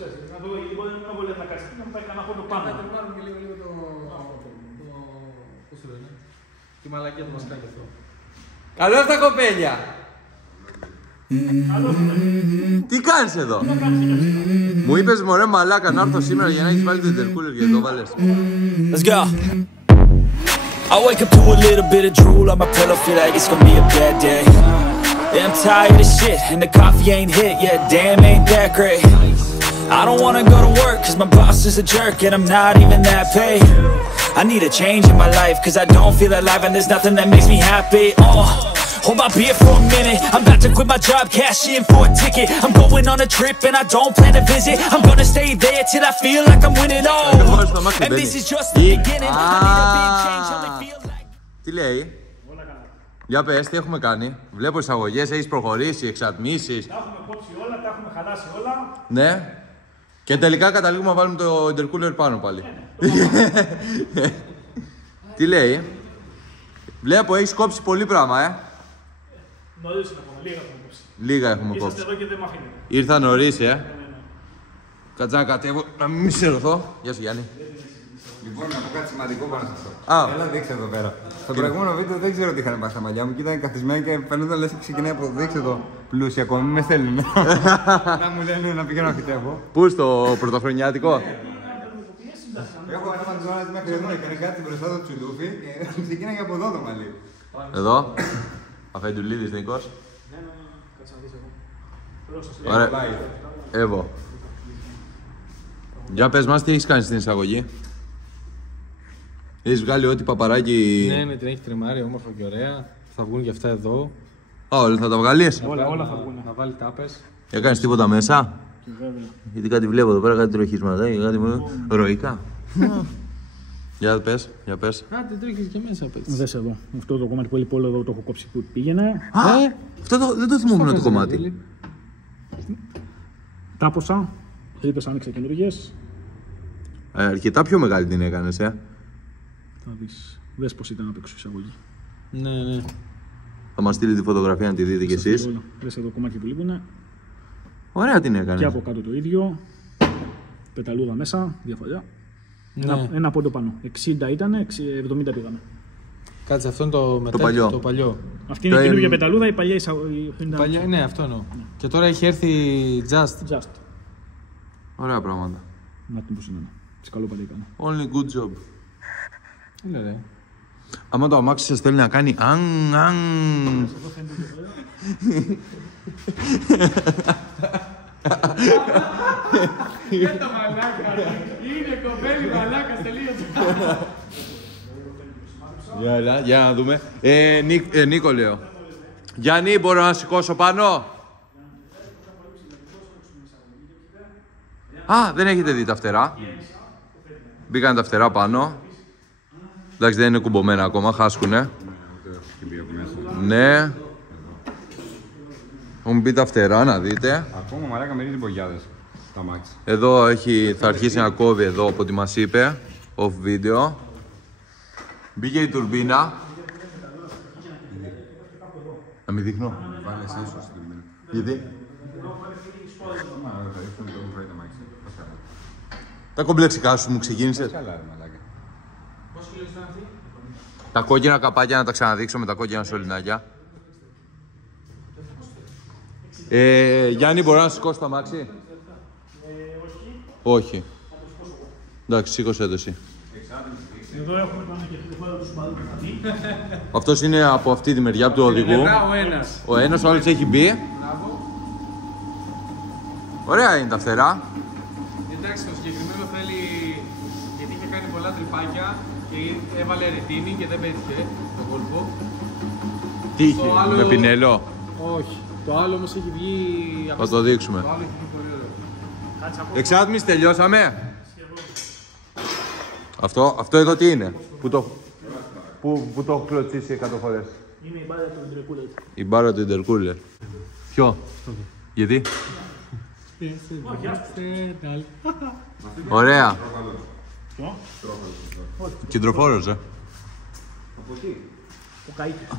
ξέρεις, να δω γιατί μπορεί να βολεύει να κάτσει και να πάει κανένα χώρο πάνω. Να πάρουμε και λίγο το... πώς το λένε, τη μαλακία που μας κάνει αυτό. Καλώς τα κοπέλια! Τι κάνεις εδώ? Μου είπες μωρέ μαλάκα να έρθω σήμερα για να έχεις βάλει το intercooler και το βάλες. Let's go. I wake up to a little bit of drool on my pillow, feel like it's gonna be a bad day. Yeah, I'm tired of shit, and the coffee ain't hit yet, damn ain't that great. I don't wanna go to work, cause my boss is a jerk, and I'm not even that paid. I need a change in my life, cause I don't feel alive, and there's nothing that makes me happy. Hold my beer for a minute, I'm about to quit my job, cash in for a ticket. I'm going on a trip and I don't plan to visit. I'm gonna stay there till I feel like I'm winning all. And this is just the beginning. I need a big change, only feel like... Τι λέει? Για πες, τι έχουμε κάνει? Βλέπω εισαγωγές, έχεις προχωρήσει, εξατμίσεις. Τα έχουμε κόψει όλα, τα έχουμε χαλάσει όλα. Ναι. Και τελικά καταλήγουμε να βάλουμε το intercooler πάνω πάλι. Τι λέει? Βλέπω, έχεις κόψει πολύ πράγμα, Νωρίς είναι ακόμα, λίγα έχουμε κόψει. Λίγα έχουμε κόψει. Είσαστε εδώ και δεν μ' αφήνετε. Ήρθα νωρίς, Κάτσε να κατέβω, να μην μισερωθώ. Γεια σου Γιάννη. Λοιπόν, να πω κάτι σημαντικό πάνω σε αυτό. Α. Έλα, δείξε εδώ πέρα. Στο προηγούμενο βίντεο δεν ξέρω τι είχαν πάει στα μαλλιά μου και ήταν καθισμένοι και φαίνονταν λες και ξεκινάει από δείξε εδώ. Πλούσια ακόμη, με στέλνουν. Να μου λένε να πηγαίνω να φυτεύω. Πού στο πρωτοχρονιάτικο? Έχω ένα μαντζόνας μέχρι εδώ, έκανε κάτι μπροστά το τσουλούφι και ξεκίναγε από εδώ το μαλλί. Εδώ. Αφεντουλίδης Νίκος. Ναι, κάτσε να δεις εγώ. Ωραία. Εύω. Για πες μας τι έχεις κάνει στην εισαγωγή. Έχεις βγάλει ό,τι παπαράκι... Ναι, την έχει τριμάρει όμορφα και ωραία. Θα βγουν και αυτά εδώ. Α, όλα θα τα βγάλεις. Όλα θα βγουν. Να βάλει τάπες. Έκανες τίποτα μέσα? Γιατί κάτι βλέπω εδώ πέρα, κάτι τροχίσματα, κάτι ροϊκά. Για πες, για πες. Κάτι τρέχεις και μέσα πες. Δες εδώ. Αυτό το κομμάτι που έλειπε όλο εδώ το έχω κόψει που πήγαινε. Α, αυτό δεν το θυμόμουν το κομμάτι. Τάποσα. Λείπες άνοιξε καινούργιες. Αρκετά πιο μεγάλη την έκανες, Θα δεις. Δες πως ήταν απ' έξω εισαγωγή. Ναι. Θα μας στείλει τη φωτογραφία να τη δείτε κι εσείς. Δες εδώ κομμάτι που λείπουνε. Ωραία την έκανες. Και από κάτω το ίδιο. Πεταλούδα μέσα, διαφορά. Ναι. Ένα πόντο πάνω. 60 ήταν, 70 πήγαμε. Κάτσε, αυτό είναι το μετά. παλιό. Το παλιό. Αυτή είναι η καινούργια πεταλούδα, η παλιά εισαγωγή. Παλιά, ναι, αυτό εννοώ. Και τώρα έχει έρθει Just. Just. Ωραία πράγματα. Να την πω συνένα. Σκαλόπατα έκανε. Only good job. Ναι, ρε. Άμα το αμάξι σας θέλει να κάνει αν. Για τα μαλάκα, είναι κοπέλι μαλάκας, τελείωσε. Για να δούμε. Νίκο λέω. Γιάννη, μπορώ να σηκώσω πάνω? Α, δεν έχετε δει τα φτερά. Μπήκαν τα φτερά πάνω. Εντάξει, δεν είναι κουμπωμένα ακόμα, χάσκουνε. Ναι. Έχουν μπει τα φτερά, να δείτε. Ακόμα μαλάκα με ρίχνει μπογιάδες. Τα μάξι. Εδώ θα αρχίσει να κόβει εδώ από ό,τι μας είπε. Off video. Μπήκε η τουρμπίνα. Να μην δείχνω. Βάλε σένσορ στην τουρμπίνα. Γιατί? Τα κομπλεξικά σου μου ξεκίνησες. Τα κόκκινα καπάκια να τα ξαναδείξω με τα κόκκινα σωληνάκια. Γιάννη, μπορώ να σηκώσω το αμάξι? Όχι. Εντάξει, σήκωσε το εσύ. Εδώ έχουμε πάνω και την φορά του σπάδου. Αυτός είναι από αυτή τη μεριά του οδηγού. Ο ένας, ο άλλος έχει μπει. Ωραία είναι τα φτερά. Εντάξει, το συγκεκριμένο θέλει, γιατί είχε κάνει πολλά τρυπάκια και έβαλε ρετίνη και δεν πέτυχε το κόλπο. Τι είχε, άλλο... με πινέλο? Όχι. Το άλλο όμως έχει βγει... Θα το δείξουμε. Το άλλο έχει βγει πολύ ωραίο. Εξάτμιση, τελειώσαμε. Αυτό εδώ τι είναι, που το έχω κλωτσίσει 100 φορές. Είναι η μπάρα του intercooler. Η μπάρα του intercooler. Ποιο? Γιατί? Ωραία. Ποιο? Κεντροφόρος, Από τι? Ο καΐκης.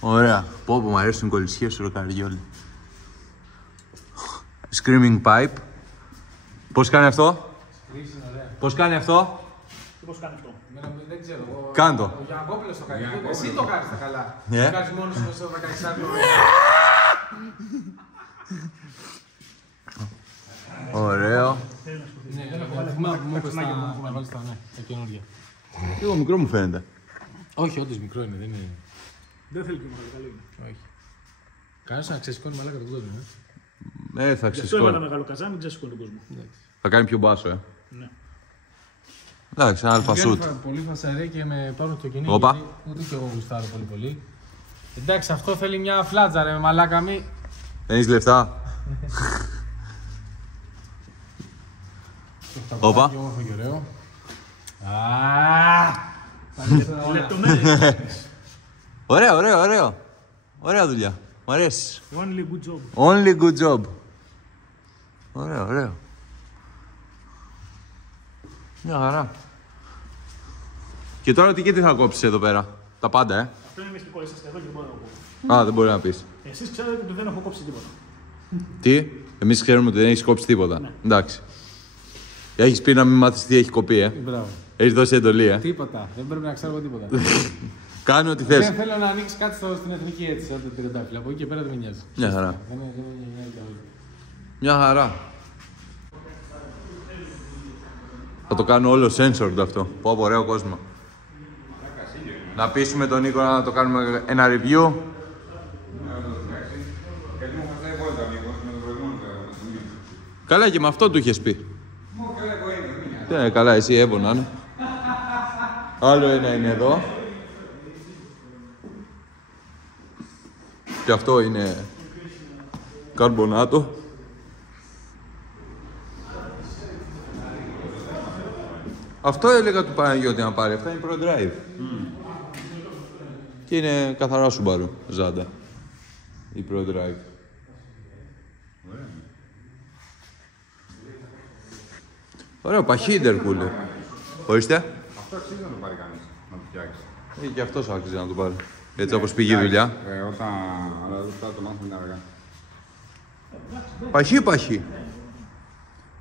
Ωραία. Πω, μου αρέσουν οι κολυσίες σου, ρε Καριόλη. Screaming Pipe. Πώς κάνει αυτό? Πώς κάνει αυτό? Πώς κάνει αυτό? Δεν ξέρω. Κάν' το. Ο Γιαννακόπουλος το κάνει. Εσύ το κάνεις τα καλά. Το κάνεις μόνος σου στο 16. Ωραίο. Θυμάμαι που μου είπες να βάλεις τα καινούργια. Λίγο μικρό μου φαίνεται. Όχι, όντως μικρό είναι, δεν είναι. Δεν θέλει και μεγάλο, καλό είναι. Όχι. Κάνεις να ξεσηκώνει μαλάκα τον κόσμο, Θα Γι' αυτό έβαλα ξεσηκώνει. μεγάλο καζάνι, δεν σηκώνει τον κόσμο. Θα κάνει πιο μπάσο, Ναι. Εντάξει, ένα αλφασούτ. Βγαίνει πολύ φασαρέ και με πάρουν το κυνήγι. Όπα. Γιατί ούτε και εγώ γουστάρω πολύ. Εντάξει, αυτό θέλει μια φλάτζα ρε μαλάκα μη. Δεν έχεις λεφτά. Όπα. Και όμορφο και ωραίο. Λεπτομέρειες. Ωραίο, ωραίο, ωραίο. Ωραία δουλειά. Μ' αρέσει. Only good job. Only good job. Ωραίο, ωραίο. Μια χαρά. Και τώρα τι θα κόψεις εδώ πέρα? Τα πάντα, Αυτό είναι μυστικό, είσαστε εδώ και δεν μπορώ να πω. Α, δεν μπορεί να πεις. Εσείς ξέρετε ότι δεν έχω κόψει τίποτα. Τι? Εμείς ξέρουμε ότι δεν έχεις κόψει τίποτα. Εντάξει. Έχεις πει να μην μάθεις τι έχει κοπεί, Μπράβο. Έχεις δώσει εντολή, Τίποτα. Δεν πρέπει να ξέρω εγώ τίποτα. Κάνε ό,τι θες. Δεν θέλω να ανοίξει κάτι στην εθνική έτσι, σαν το τριαντάφυλλο. Από εκεί και πέρα δεν με νοιάζει. Μια χαρά. Δεν με νοιάζει καθόλου. Μια χαρά. Θα το κάνω όλο censored αυτό. Πω από ωραίο κόσμο. Να πείσουμε τον Νίκο να το κάνουμε ένα review. Καλά και με αυτό του είχες πει. Καλά, εσύ έβονα είναι. Άλλο ένα είναι εδώ. Και αυτό είναι καρμπονάτο. Αυτό έλεγα του Παναγιώτη να πάρει. Αυτά είναι ProDrive. Και είναι καθαρά Subaru, Ζάντα. Η ProDrive. Ωραίο, παχύ intercooler. Ορίστε. Αυτό αξίζει να το πάρει κανείς, να το φτιάξει. Και αυτός άξιζε να το πάρει. Έτσι όπως πήγε η δουλειά. Αλλά θα το μάθουμε αργά. Παχύ.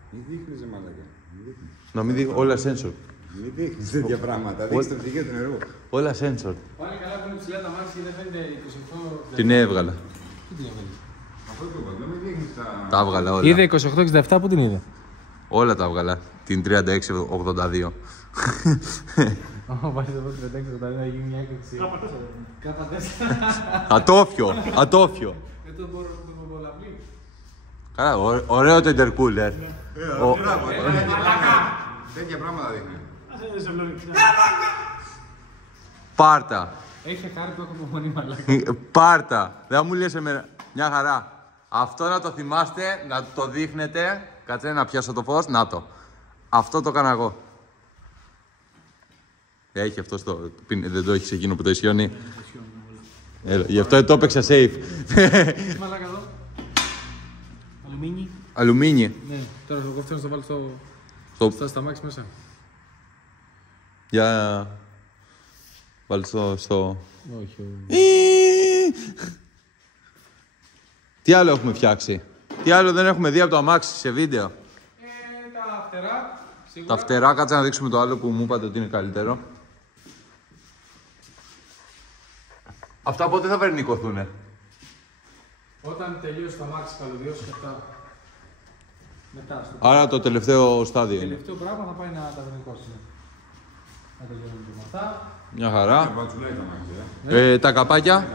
Μην δείχνεις μαλακά. Να μην δει όλα sensor. Μην δείχνεις τέτοια πράγματα. Δείξεις το πηγείο του νερού. Όλα sensor. Πάλι καλά που είναι ψηλά τα μάτια και δεν φαίνεται 28. Την έβγαλα. Πού την έβγαλε? Αυτό το είπα, δεν με δείχνεις τα... Τα έβγαλα όλα. Είδε 28-67, πού την είδε? Όλα τα έβγαλα. Την 36-82. Ω, βάλει εδώ 36-87, θα γίνει μια έκρηξη. Κάπα 4. Ατόφιο. Δεν το μπορώ να το πολλαπλή. Καλά, ωραίο το intercooler. Τέτοια πράγματα δείχνει. Πάρτα. Έχει χάρη που έχω υπομονή μαλάκα. Πάρτα. Δεν μου λες εμένα. Μια χαρά. Αυτό να το θυμάστε, να το δείχνετε. Κάτσε να πιάσω το φως. Να το. Αυτό το έκανα εγώ. Έχει αυτό δεν το έχεις εκείνο που το ισιώνει. Γι' αυτό το έπαιξα safe. Μαλάκα εδώ. Αλουμίνι. Αλουμίνι. Ναι, τώρα το κόφτω να το βάλω στα μάξι μέσα. Για... Βάλει στο... Όχι. Τι άλλο έχουμε φτιάξει? Τι άλλο δεν έχουμε δει από το αμάξι σε βίντεο? Τα φτερά. Σίγουρα. Τα φτερά, κάτσε να δείξουμε το άλλο που μου είπατε ότι είναι καλύτερο. Αυτά πότε θα βερνικωθούνε? Όταν τελείωσε το αμάξι καλωδιώσει και αυτά. Μετά στο Άρα το τελευταίο στάδιο είναι. τελευταίο πράγμα θα πάει να τα βερνικώσει. Να τελειώνουμε και με αυτά. Μια χαρά. Βατσουλάει το μάξι, Τα καπάκια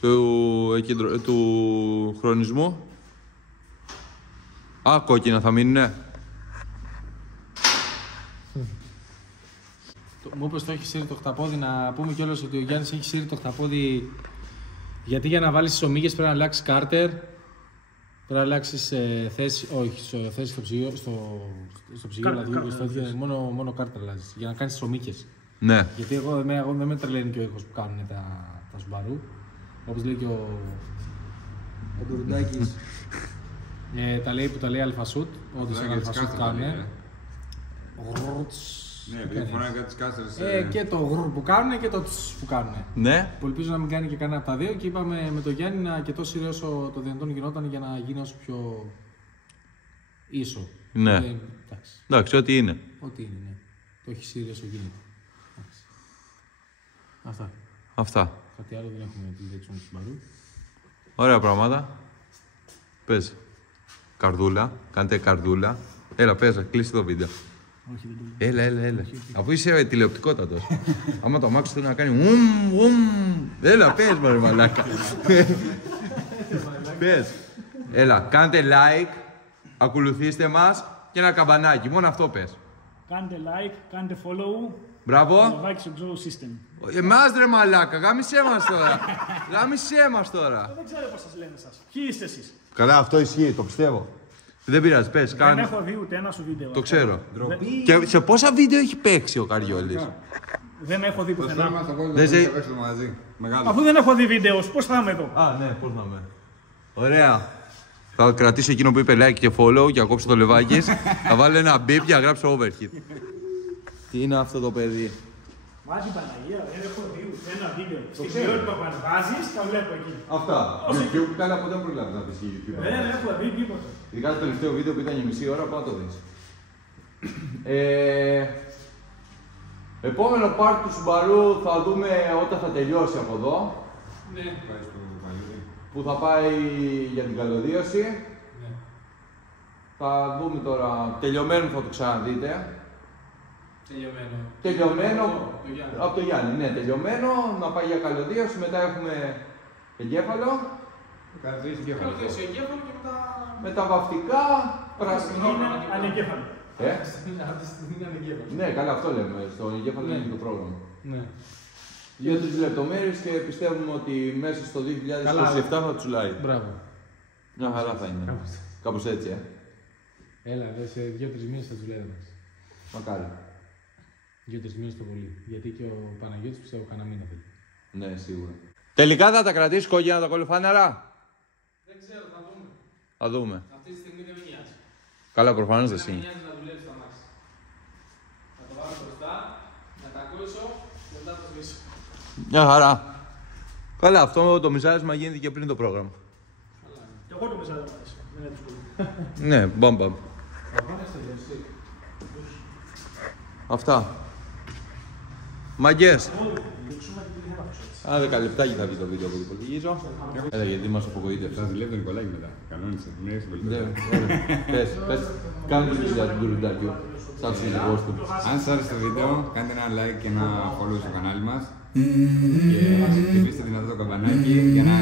Το μάξι. του χρονισμού. Α, κόκκινα θα μείνουνε. Μου είπες το έχει σύρει το χταπόδι, να πούμε κιόλας ότι ο Γιάννης έχει σύρει το χταπόδι γιατί για να βάλεις τις ομίγες πρέπει να αλλάξεις κάρτερ, πρέπει να αλλάξεις θέση, όχι, θέση στο ψυγείο, στο ψυγείο, δηλαδή, μόνο κάρτερ αλλάζεις, για να κάνεις τις ομίγες. Ναι. Γιατί εγώ δεν με τρελαίνει και ο ήχος που κάνουν τα Subaru, όπως λέει και ο Ντουρντάκης, τα λέει αλφασούτ, όντως ένα αλφασούτ κάνουν. Ναι, επειδή φοράνε κάτι κάστερες. Και το γρουρ που κάνουν και το τς που κάνουν. Ναι. Που ελπίζω να μην κάνει και κανένα από τα δύο και είπαμε με τον Γιάννη να και το σύρει όσο το δυνατόν γινόταν για να γίνει όσο πιο ίσο. Ναι. Εντάξει. Εντάξει, ό,τι είναι. Ό,τι είναι, ναι. Το έχει σύρει όσο γίνεται. Αυτά. Αυτά. Κάτι άλλο δεν έχουμε να τη δείξουμε του Subaru. Ωραία πράγματα. Πες. Καρδούλα. Κάντε καρδούλα. Έλα, πες, κλείσει το βίντεο. Έλα. Αφού είσαι τηλεοπτικότατος. Άμα το αμάξι θέλει να κάνει Έλα, πες μωρέ μαλάκα. Πες. Έλα, κάντε like, ακολουθήστε μας και ένα καμπανάκι. Μόνο αυτό πες. Κάντε like, κάντε follow. Μπράβο. Νοβάκης ο Joe System. Εμάς ρε μαλάκα, γάμισέ μας τώρα. Δεν ξέρω πώς σας λένε εσάς. Ποιοι είστε εσείς? Καλά, αυτό ισχύει, το πιστεύω. Δεν πειράζει, πες, Δεν κάνε. έχω δει ούτε ένα σου βίντεο. Το ξέρω. Και σε πόσα βίντεο έχει παίξει ο Καριόλης? Δεν έχω δει πουθενά. Μεγάλο. Αφού δεν έχω δει βίντεο, πώς θα είμαι εδώ? Α, ναι, πώς να είμαι. Ωραία. Θα κρατήσω εκείνο που είπε like και follow και ακόψω το Λεβάκης. Θα βάλω ένα beep και θα γράψω overheat. Τι είναι αυτό το παιδί? Μάτι Παναγία, δεν έχω δει ούτε ένα βίντεο. Στην ποιότητα που βάζεις, τα βλέπω εκεί. Αυτά. YouTube, καλά, ποτέ δεν προλάβεις να πεις YouTube. Δεν έχω δει τίποτα. Ειδικά το τελευταίο βίντεο που ήταν η μισή ώρα, πάω να το δεις. Επόμενο part του Subaru θα δούμε όταν θα τελειώσει από εδώ. Ναι. Που θα πάει για την καλωδίωση. Ναι. Θα δούμε τώρα, τελειωμένο θα το ξαναδείτε. Τελειωμένο από το Γιάννη, ναι, τελειωμένο, να πάει για καλωδίωση, μετά έχουμε εγκέφαλο. Καλωδίωση εγκέφαλο. Με τα βαφτικά, πράσινο. Ανεγκέφαλο. Ναι, καλά, αυτό λέμε. Στον εγκέφαλο είναι και το πρόγραμμα. Ναι. 2-3 λεπτομέρειες και πιστεύουμε ότι μέσα στο 2027 θα τσουλάει. Μπράβο. Μια χαρά θα είναι. Κάπως έτσι, Έλα, σε 2-3 μήνες θα του λέμε. Μακάρι. 2-3 μήνες το πολύ. Γιατί και ο Παναγιώτης πιστεύω κανένα μήνα θέλει. Ναι, σίγουρα. Τελικά θα τα κρατήσεις κόκκινα τα κολοφάναρα? Δεν ξέρω, θα δούμε. Θα δούμε. Αυτή τη στιγμή δεν με νοιάζει. Καλά, προφανώς δεν Δεν με είναι. νοιάζει να δουλεύει στο αμάξι. Θα το βάλω μπροστά, να τα ακούσω και μετά θα το σβήσω. Μια χαρά. Καλά, αυτό το μιζάρισμα γίνεται και πριν το πρόγραμμα. Και εγώ το μεσάδε μου αρέσει. Δεν είναι δύσκολο. Ναι, μπαμπαμ. Αυτά. Μαγκές. Α, 10 λεπτάκι θα βγει το βίντεο που υπολογίζω. Έλα, γιατί μας απογοήτευσε. Θα δουλεύει τον Νικολάκη μετά. Κανόνισε. Μην έχεις πολύ. Πες, κάνε τη δουλειά του ντουρουντάκιου. Σαν σύζυγός του. Αν σας άρεσε το βίντεο, κάντε ένα like και ένα follow στο κανάλι μας. Και χτυπήστε δυνατό το καμπανάκι για να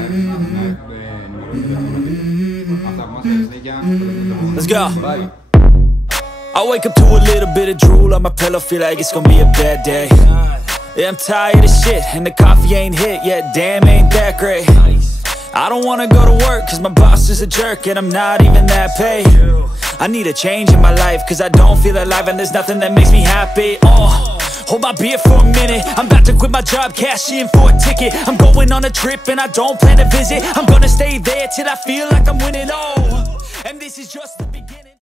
έχουμε ενημερώνετε τα βίντεο. Αυτά που μας κάνει συνέχεια. Let's go. Bye. I wake up to a little bit of drool on my pillow, feel like it's gonna be a bad day. Yeah, I'm tired of shit, and the coffee ain't hit yet, damn, ain't that great. I don't wanna go to work, cause my boss is a jerk, and I'm not even that paid. I need a change in my life, cause I don't feel alive, and there's nothing that makes me happy. Hold my beer for a minute, I'm about to quit my job, cash in for a ticket. I'm going on a trip, and I don't plan to visit. I'm gonna stay there till I feel like I'm winning, and this is just the